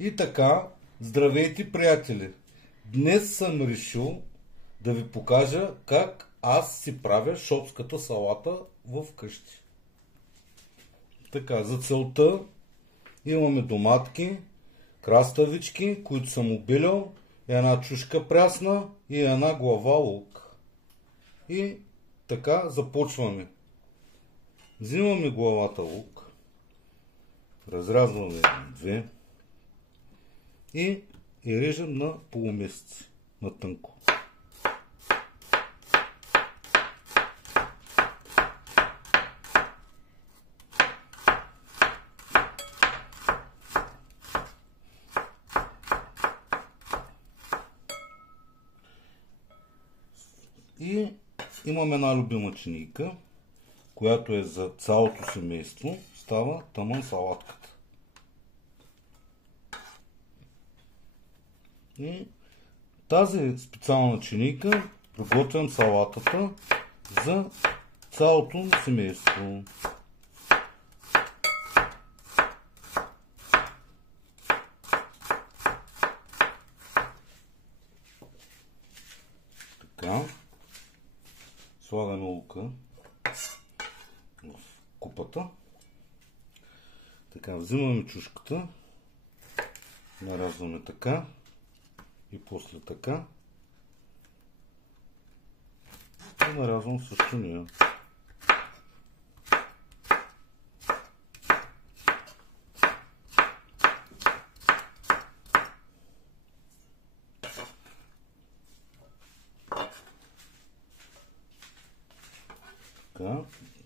И така, здравейте, приятели! Днес съм решил да ви покажа как аз си правя шопската салата в къщи. Така, за целта имаме доматки, краставички, които съм обилял, една чушка прясна и една глава лук. И така започваме. Взимаме главата лук, разрязваме две и я режем на полумесеци, на тънко. И имам една любима чинийка, която е за цялото семейство. Става тъмън салатката. И тази специална чинийка приготвям салатата за цялото семейство. Така. Слагаме лука в купата. Така, взимаме чушката, нарязваме така и после така. И нарязвам също нея. Така,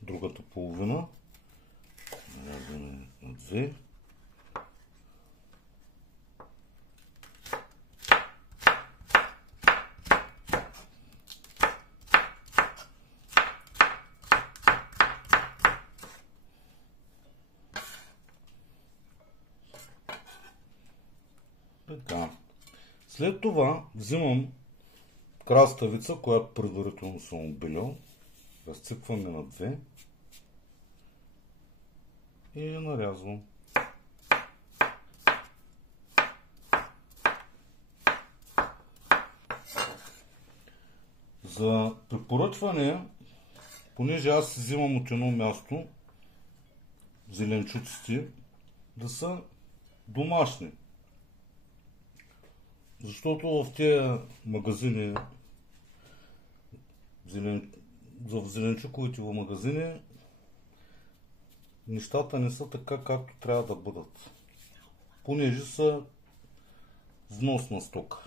другата половина нарязваме на две. Така. След това взимам краставица, която предварително съм обилял. Разцепваме на две и я нарязвам. За препоръчване, понеже аз си взимам от едно място зеленчуците да са домашни. Защото в тези магазини, в зеленчуковите магазини, нещата не са така, както трябва да бъдат. Понеже са вносна стока.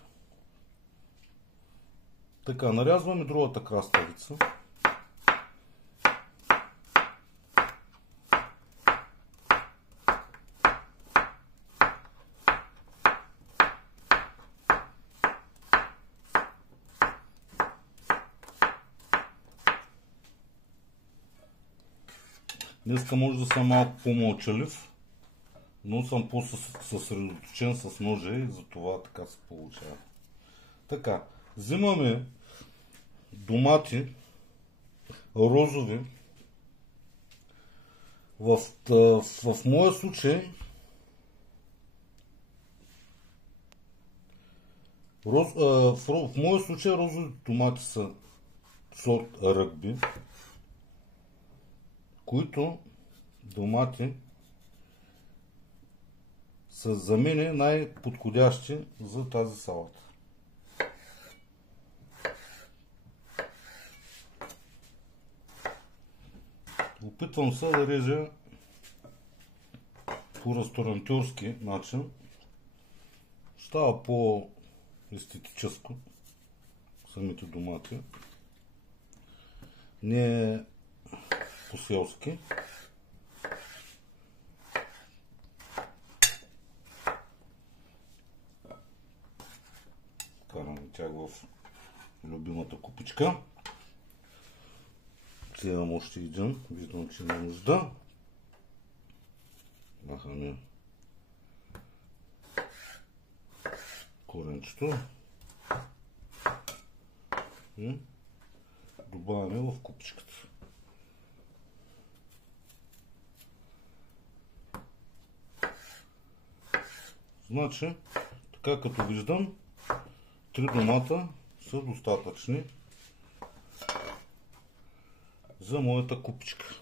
Така, нарязваме другата краставица. Днеска може да съм малко по-мълчалив, но съм по-съсредоточен с ножа и затова така се получава. Така, взимаме домати, розови. В моя случай розови домати са сорт ръгби, които домати са за мен най-подходящи за тази салата. Опитвам се да режа по ресторантьорски начин. Става по-естетическо самите домати. Не по-селски. Караме тях в любимата купичка. Вземам още един. Виждам, че има нужда. Махаме коренчето и добавяме в купичката. Значи, така като виждам, 3 домата са достатъчни за моята купичка.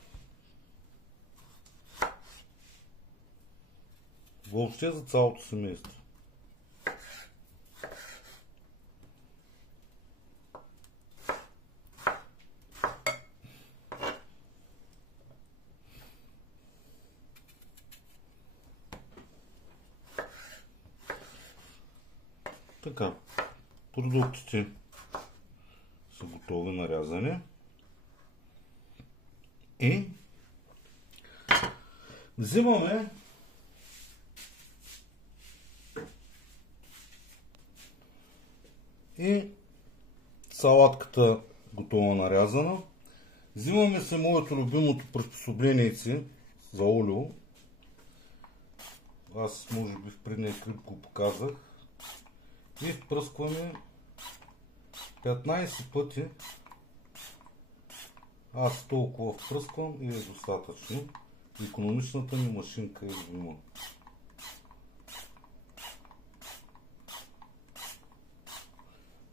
Въобще за цялото семейство. Така, продуктите са готови, нарязани. И взимаме и салатката готова нарязана. Взимаме се моето любимото приспособление за олио. Аз може би в предния клип го показах. И впръскваме 15 пъти. Аз толкова впръсквам и е достатъчно. Икономичната ми машинка е любима.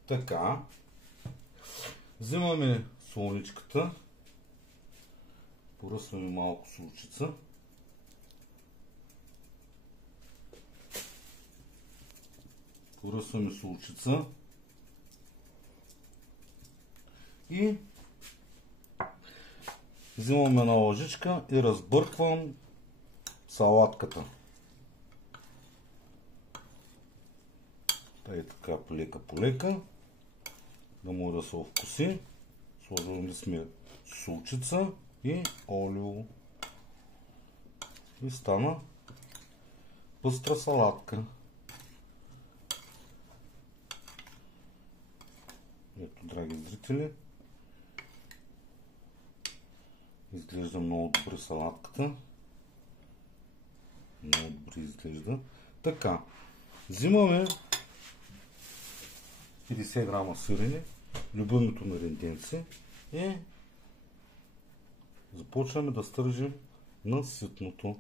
Така. Взимаме солничката. Поръсваме малко солчица. Поръсваме солчица. И взимам една лъжичка и разбърквам салатката. Тъй така полека полека, да може да се овкуси. Сложили сме солчица и олио. И стана пъстра салатка. Ето, драги зрители, изглежда много добре салатката. Много добре изглежда. Така, взимаме 50 грама сирене, любимото на рентенци, и започваме да стържим на ситното.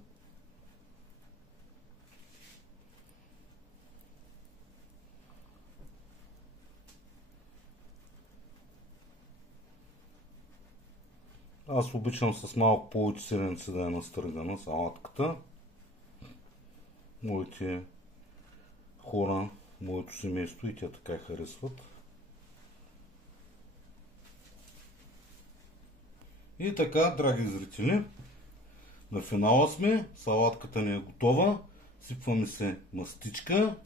Аз обичам с малко повече сиренце да я настъргана салатката. Моите хора, моето семейство и те така харесват. И така, драги зрители, на финала сме. Салатката ни е готова. Сипваме се мастичка.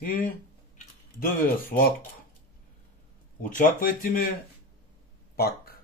И да ви е сладко. Очаквайте ме пак.